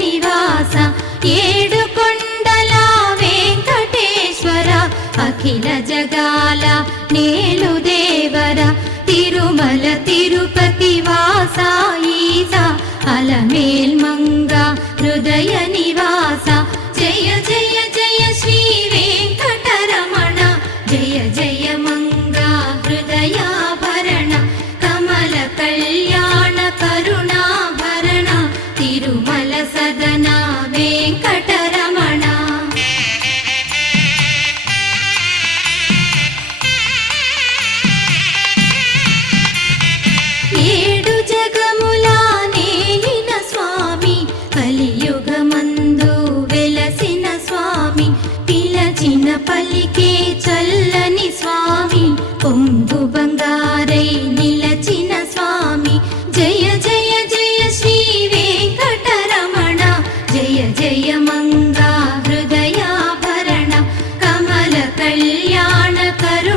నివాస ఏడుకొండల వెంకటేశ్వర అఖిల జగాల నేలు దేవర తిరుమల తిరుపతి వాస ఈస అలమేల్ మంగ హృదయ నివాస జయ జయ జయ శ్రీ వెంకటరమణ జయ జయ మంగ హృదయాభరణ కమల కళ్యాణ కరుణాభరణ తిరుమల సదన వెంకటరమణ ఏడు జగముల నేలిన స్వామి కలియుగమందు వెలసిన స్వామి పిలచిన పలికే చల్లని స్వామి పొంగు బంగారై నిలచిన స్వామి జయ జయ జయ శ్రీ వెంకటరమణ జయ జయ మంగ